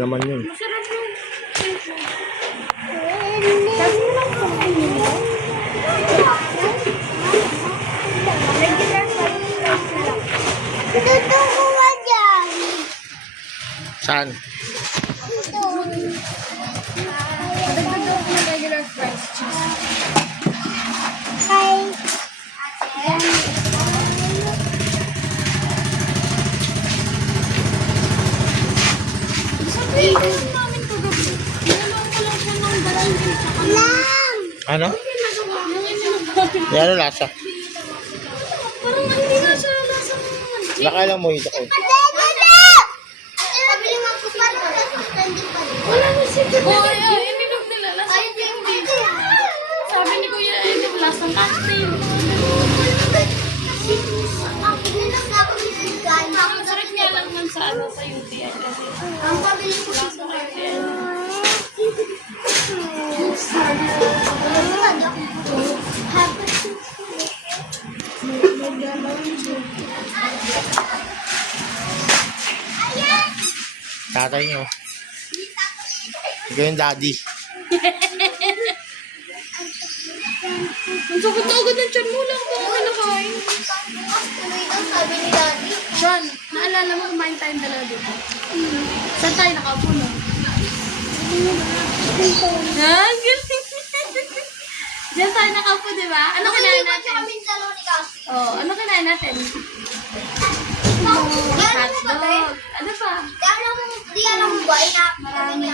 naman yun. Masarap yung kasi mo lang kung tutuwa dyan. Saan? Dagdagan ko na regular fries cheese. Sabihin ko namin kagabi. Nalawang ko lang po ng barangay sa kalam. Ano? Yan ang lasa. Parang hindi na siya lasa ng Nakailang mo ito ko. wala na siya. Oo, ininog nila. Lasa hindi. Sabi ni Kuya, lasa natin. Ang sarap niya lang man sa UTI kasi. Ang pabili ko lasa ng UTI. Tatay nyo. Ikaw yung daddy. Ang sakit na agad ng tiyan mo lang. Parang nalakain. John, naalala mo kumain tayong dalawa dito? Saan tayo nakaupo, no? Ha? Galing. Diyan tayo nakaupo, di ba? Ano kinain natin? Oh, ano kinain natin? Hotdog. Ano pa? Di alam mo ba, Marami.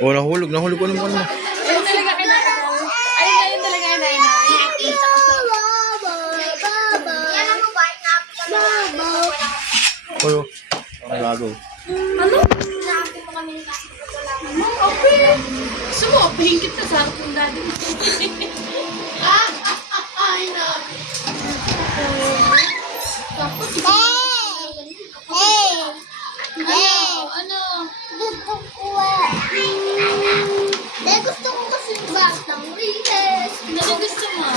Oh, nahulog ko naman mo. Ayun talaga kinain. Ayun talaga kinain. Ayun tsaka sa... Di alam mo ba, Ulo. Ang gago. Ano? inaapit mo kami ng kasi Okay. Gusto mo, pahingkit ka sa harap ng daddy mo. Ay, na. Tapos, ano? Gusto ko gusto ko kasi batang rihes. Ano gusto mo?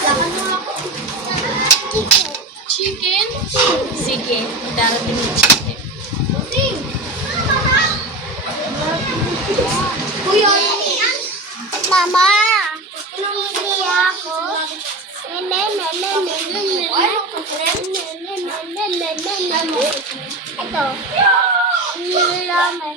Lakan mo ako. Chicken? Sige, darating yung chicken. Kuya, Mama, hindi ako. Ito. Laman.